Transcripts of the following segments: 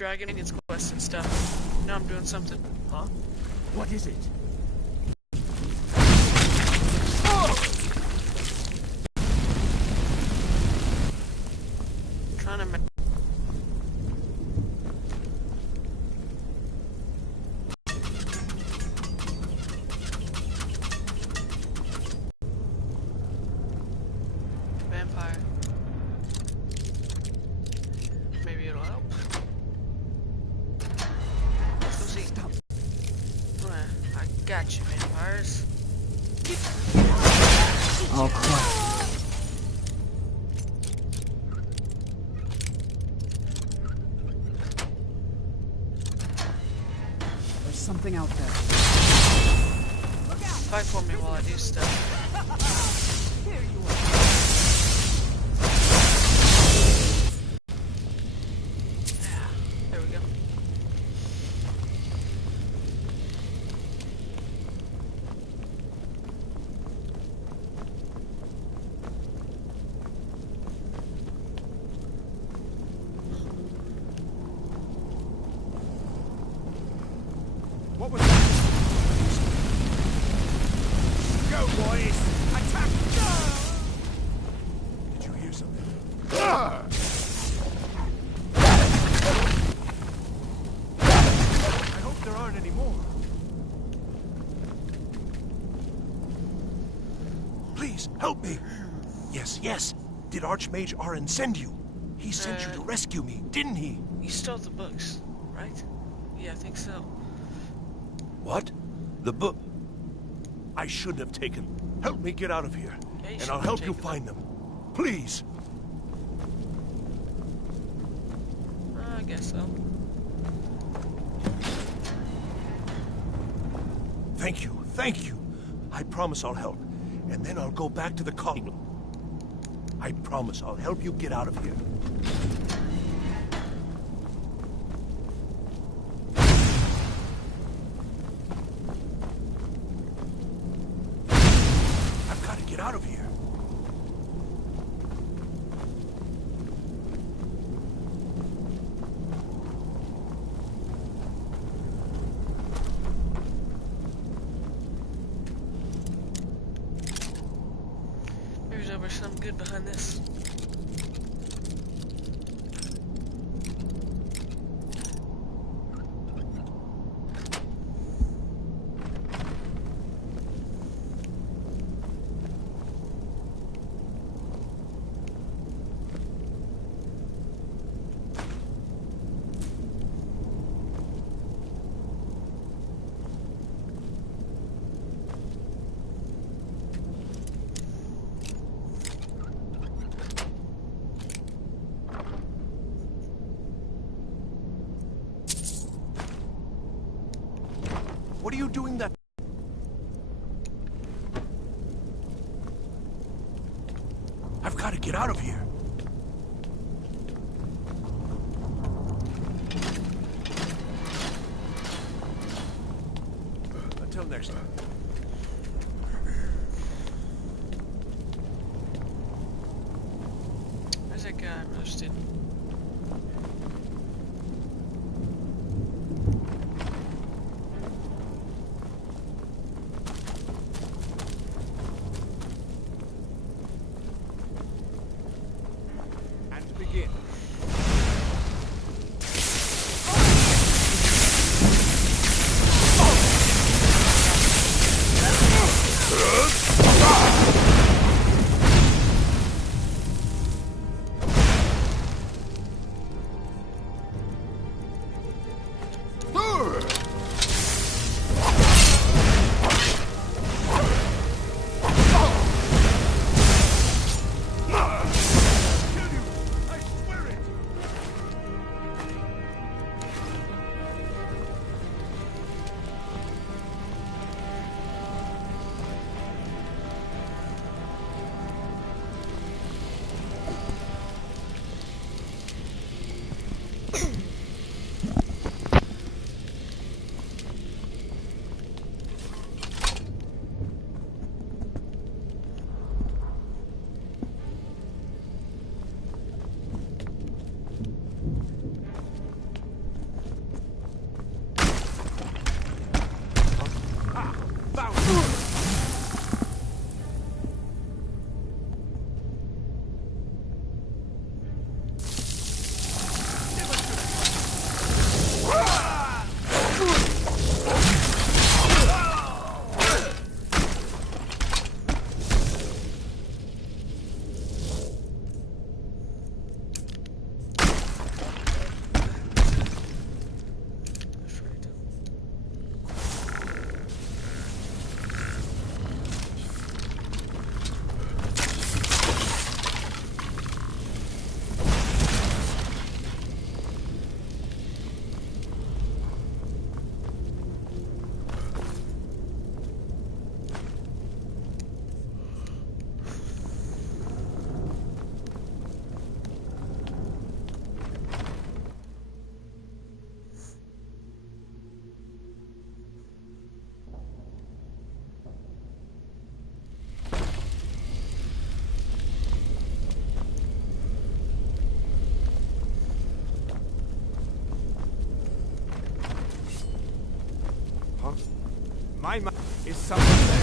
dragon its quests and stuff. Now I'm doing something. Huh? What is it? Trying to vampire. Maybe it'll help. Let's go see. Stop. I got you, vampires. Oh, crap. There's something out there. Fight for me while I do stuff. Here you are. There we go. What was that? Go, boys! Attack! Did you hear something? I hope there aren't any more. Please, help me! Yes, yes. Did Archmage Arin send you? He sent you to rescue me, didn't he? You stole the books, right? Yeah, I think so. What? The book? I shouldn't have taken them. Help me get out of here, Yeah, you and shouldn't I'll have help you taken find them. Please. I guess so. Thank you, thank you. I promise I'll help, and then I'll go back to the colony. I promise I'll help you get out of here. I've got to get out of here. Maybe there's something good behind this. What are you doing that? I've got to get out of here. Until next time. Where's that guy roasted? And begin. Kill you! I swear it! someone there.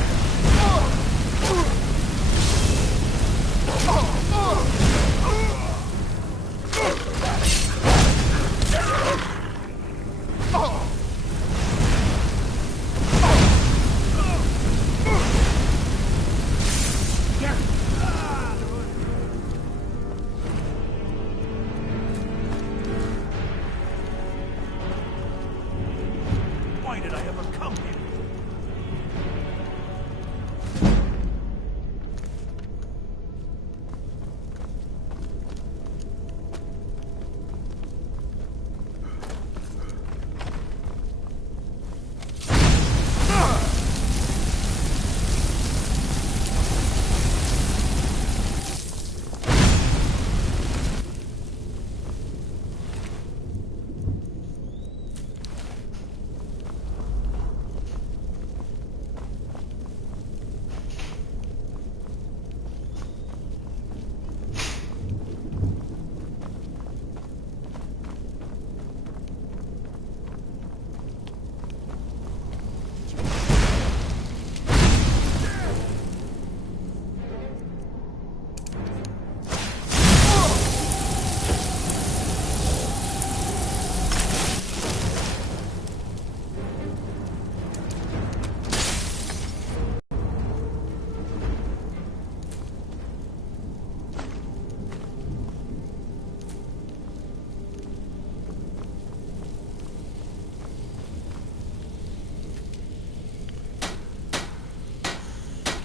Why did I ever come here?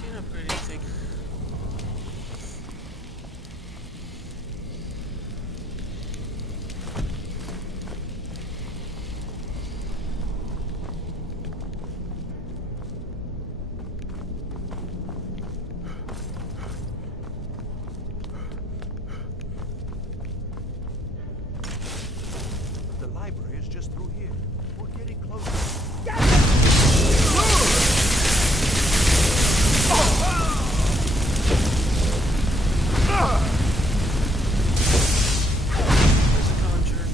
Can't upgrade anything. The library is just through here. We're getting closer. There's a conjure.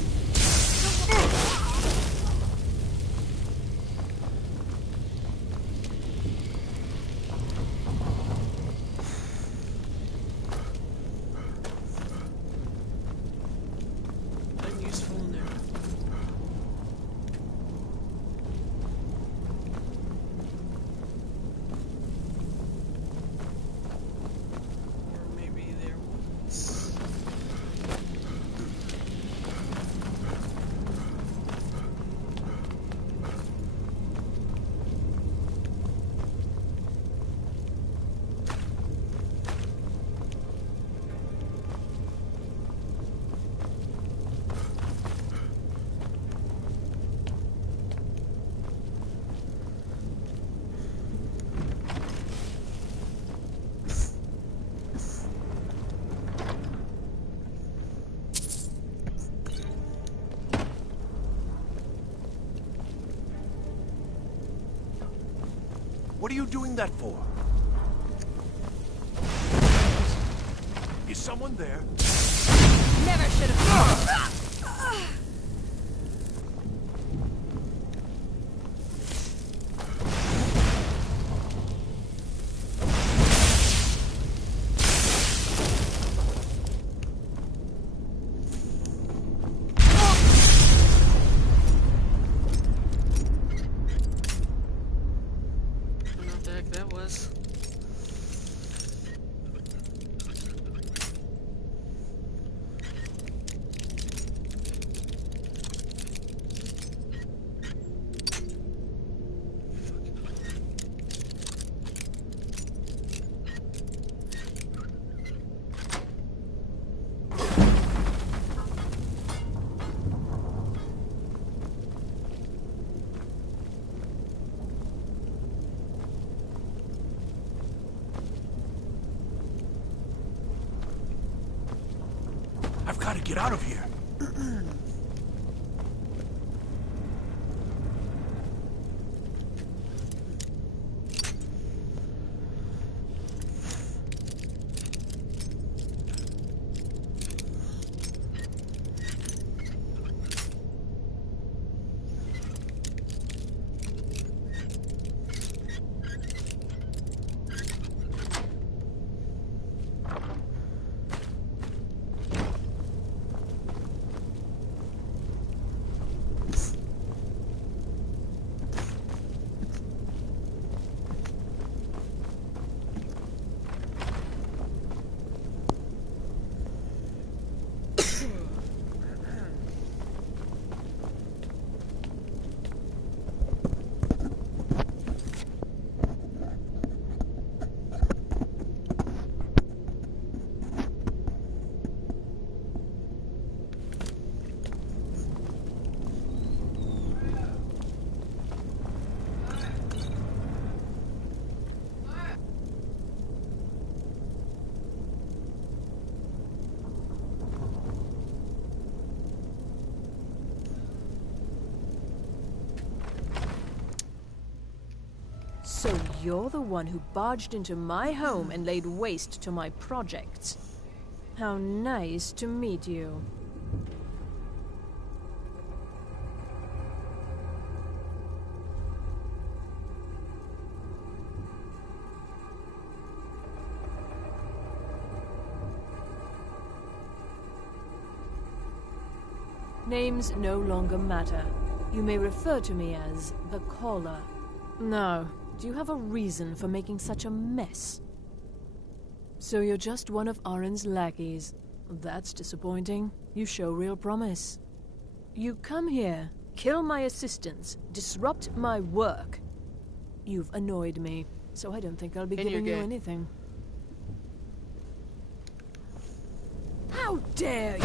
Unuseful in there. Or maybe there was. What are you doing that for? Is someone there? Never should have. I don't know what the heck that was. I've got to get out of here. So you're the one who barged into my home and laid waste to my projects. How nice to meet you. Names no longer matter. You may refer to me as the Caller. Now, do you have a reason for making such a mess? So you're just one of Arin's lackeys. That's disappointing. You show real promise. You come here, kill my assistants, disrupt my work. You've annoyed me, so I don't think I'll be giving you anything. How dare you!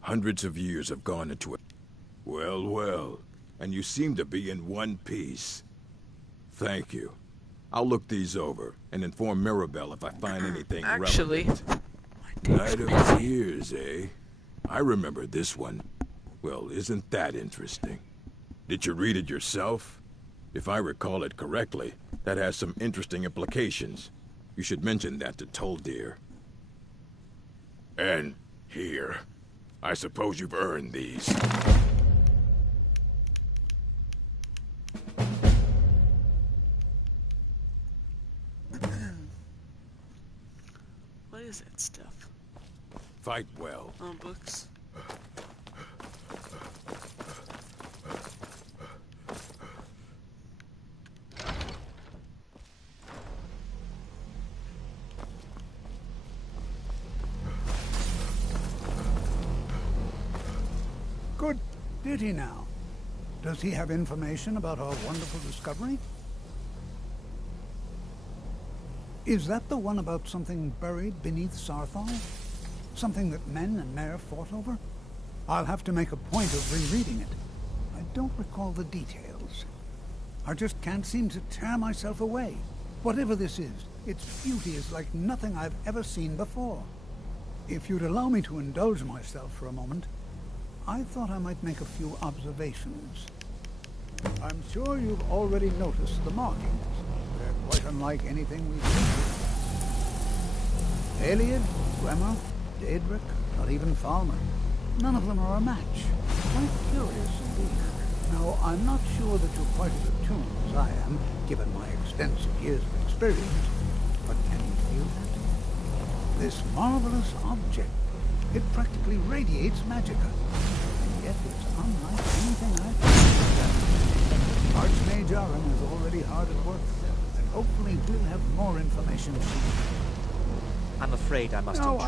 Hundreds of years have gone into it. Well, well. And you seem to be in one piece. Thank you. I'll look these over and inform Mirabelle if I find anything relevant. Night of Tears, eh? I remember this one. Well, isn't that interesting? Did you read it yourself? If I recall it correctly, that has some interesting implications. You should mention that to Toldir. And here. I suppose you've earned these. What is that stuff? Fight well. Books. Did he now? Does he have information about our wonderful discovery? Is that the one about something buried beneath Sarthal? Something that men and Mare fought over? I'll have to make a point of rereading it. I don't recall the details. I just can't seem to tear myself away. Whatever this is, its beauty is like nothing I've ever seen before. If you'd allow me to indulge myself for a moment, I thought I might make a few observations. I'm sure you've already noticed the markings. They're quite unlike anything we've seen. Aliad, Bremer, Daedric, not even Falmer. None of them are a match. Quite curious indeed. Now, I'm not sure that you're quite as attuned as I am, given my extensive years of experience, but can you feel that? This marvelous object, it practically radiates magicka, and yet it's unlike anything I've seen. Archmage Aaron is already hard at work, and hopefully we'll have more information soon. I'm afraid I must... No,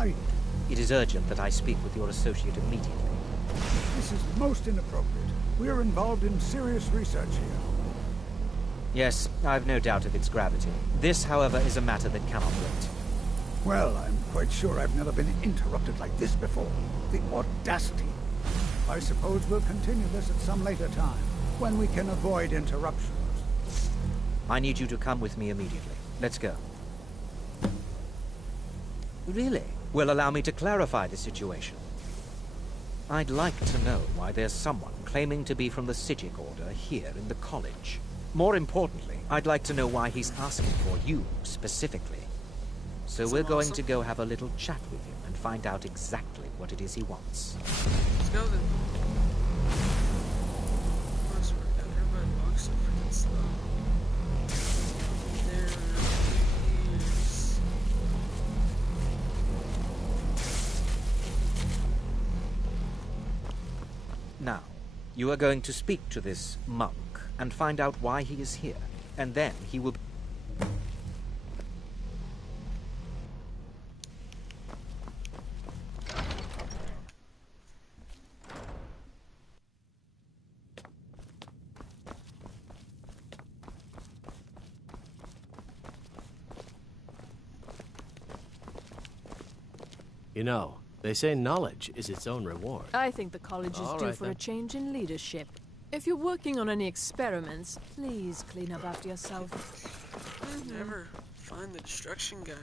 It is urgent that I speak with your associate immediately. This is most inappropriate. We're involved in serious research here. Yes, I've no doubt of its gravity. This, however, is a matter that cannot wait. Well, I'm quite sure I've never been interrupted like this before. The audacity. I suppose we'll continue this at some later time, when we can avoid interruptions. I need you to come with me immediately. Let's go. Really? Well, allow me to clarify the situation. I'd like to know why there's someone claiming to be from the Psijic Order here in the college. More importantly, I'd like to know why he's asking for you, specifically. So we're going to go have a little chat with him and find out exactly what it is he wants. Let's go then. Honestly, everybody walks so freaking slow. There is... Now, you are going to speak to this monk and find out why he is here, and then he will... You know, they say knowledge is its own reward. I think the college is due for then. a change in leadership. If you're working on any experiments, please clean up after yourself. Never find the destruction guy.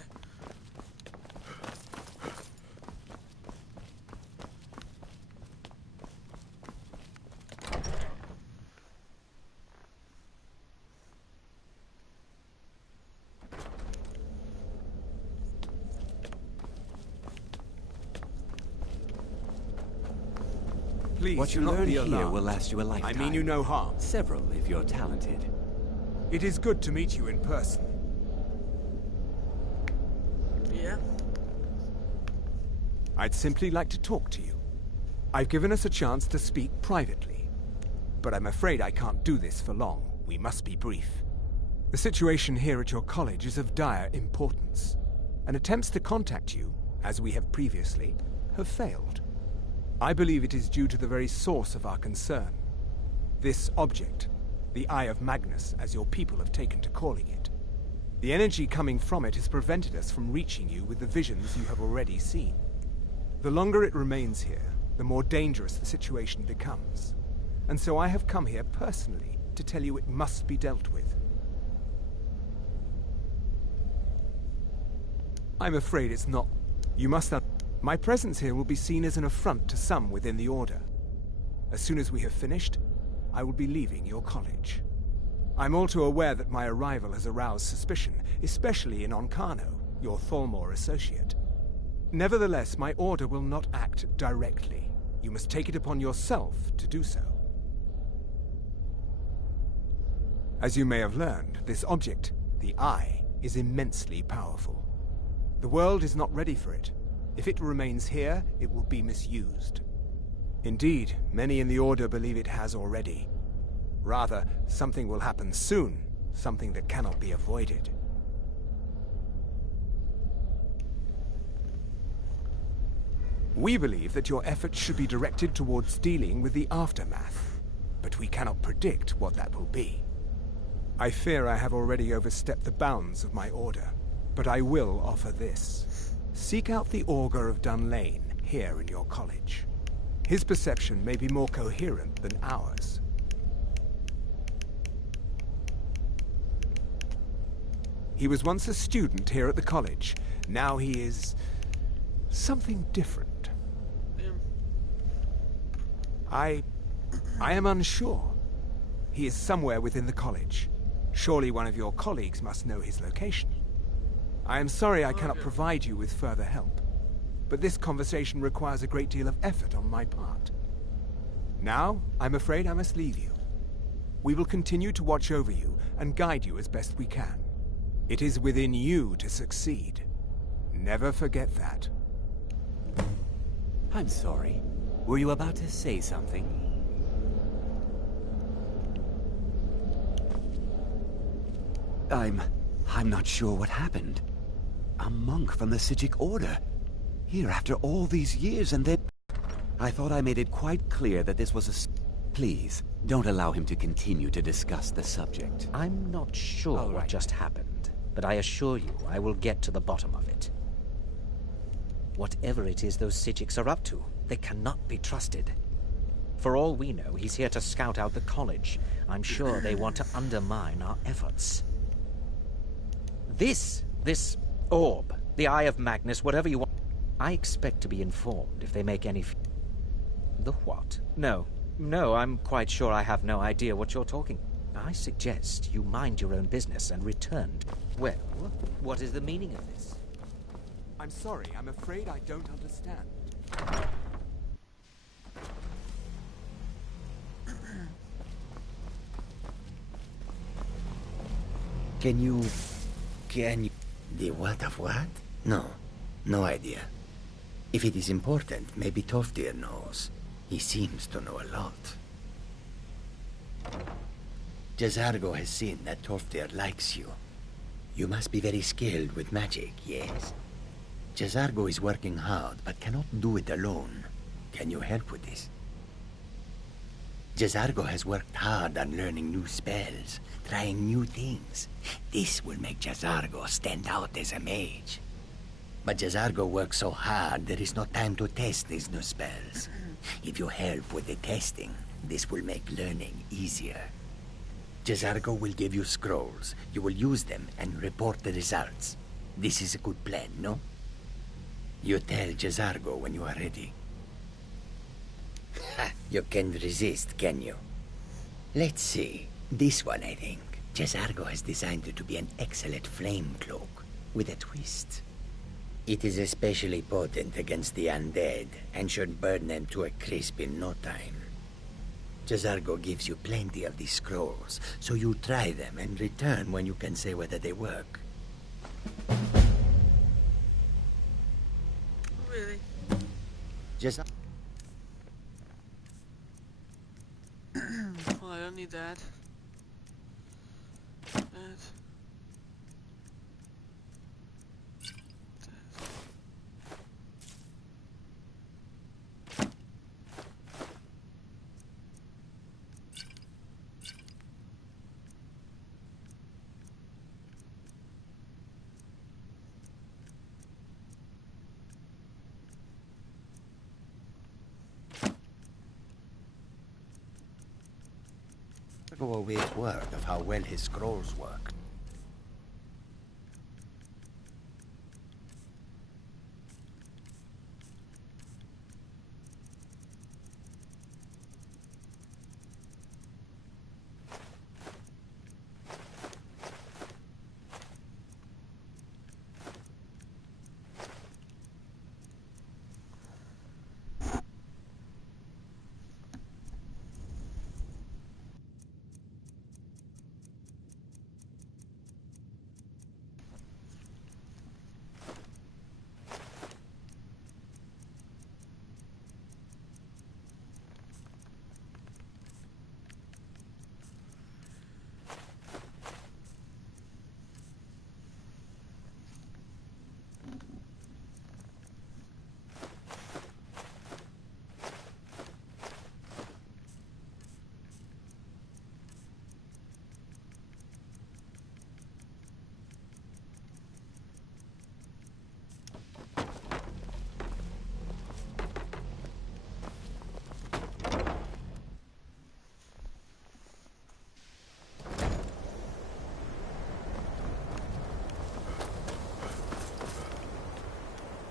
Please, what you do not learn be here alarmed. will last you a lifetime. I mean you no harm. Several, if you're talented. It is good to meet you in person. Yeah? I'd simply like to talk to you. I've given us a chance to speak privately. But I'm afraid I can't do this for long. We must be brief. The situation here at your college is of dire importance, and attempts to contact you, as we have previously, have failed. I believe it is due to the very source of our concern. This object, the Eye of Magnus, as your people have taken to calling it. The energy coming from it has prevented us from reaching you with the visions you have already seen. The longer it remains here, the more dangerous the situation becomes. And so I have come here personally to tell you it must be dealt with. I'm afraid it's not. You must not. My presence here will be seen as an affront to some within the Order. As soon as we have finished, I will be leaving your college. I'm all too aware that my arrival has aroused suspicion, especially in Onkano, your Thalmor associate. Nevertheless, my Order will not act directly. You must take it upon yourself to do so. As you may have learned, this object, the Eye, is immensely powerful. The world is not ready for it. If it remains here, it will be misused. Indeed, many in the Order believe it has already. Rather, something will happen soon, something that cannot be avoided. We believe that your efforts should be directed towards dealing with the aftermath, but we cannot predict what that will be. I fear I have already overstepped the bounds of my order, but I will offer this. Seek out the Augur of Dunlane here in your college. His perception may be more coherent than ours. He was once a student here at the college. Now he is something different. I am unsure. He is somewhere within the college. Surely one of your colleagues must know his location. I am sorry I cannot provide you with further help, but this conversation requires a great deal of effort on my part. Now, I'm afraid I must leave you. We will continue to watch over you and guide you as best we can. It is within you to succeed. Never forget that. I'm sorry. Were you about to say something? I'm not sure what happened. A monk from the Sijic Order. Here after all these years, and then... I thought I made it quite clear that this was a... Please, don't allow him to continue to discuss the subject. I'm not sure what just happened, but I assure you I will get to the bottom of it. Whatever it is those Sijics are up to, they cannot be trusted. For all we know, he's here to scout out the college. I'm sure they want to undermine our efforts. This orb, the Eye of Magnus, whatever you want, I expect to be informed if they make any... The what? No, I'm quite sure I have no idea what you're talking. I suggest you mind your own business and return. Well, what is the meaning of this? I'm sorry, I'm afraid I don't understand. Can you... The what of what? No idea. If it is important, maybe Toftir knows. He seems to know a lot. Jazargo has seen that Toftir likes you. You must be very skilled with magic, yes? Jazargo is working hard, but cannot do it alone. Can you help with this? Jazargo has worked hard on learning new spells, trying new things. This will make Jazargo stand out as a mage. But Jazargo works so hard, there is no time to test these new spells. If you help with the testing, this will make learning easier. Jazargo will give you scrolls. You will use them and report the results. This is a good plan, no? You tell Jazargo when you are ready. Ha! You can resist, can you? Let's see. This one, I think. Jazargo has designed it to be an excellent flame cloak, with a twist. It is especially potent against the undead, and should burn them to a crisp in no time. Jazargo gives you plenty of these scrolls, so you try them and return when you can say whether they work. Really? Well, I don't need that. Jazargo always word of how well his scrolls work.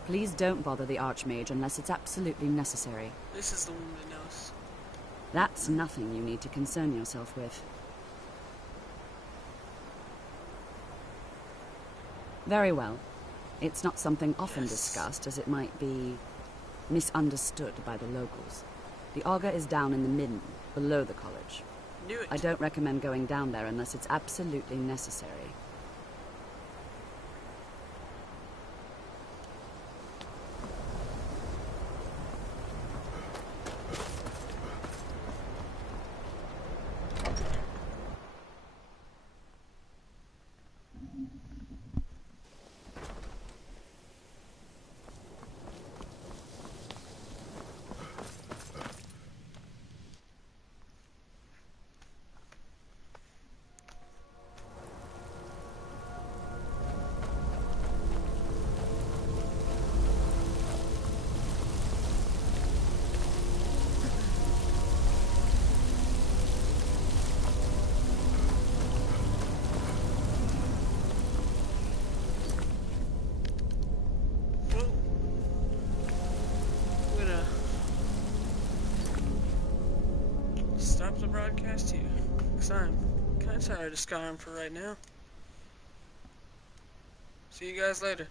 Please don't bother the Archmage unless it's absolutely necessary. This is the one that knows. That's nothing you need to concern yourself with. Very well. It's not something often discussed, as it might be misunderstood by the locals. The Augur is down in the midden, below the college. Knew it. I don't recommend going down there unless it's absolutely necessary. Stop the broadcast here, because I'm kind of tired of Skyrim for right now. See you guys later.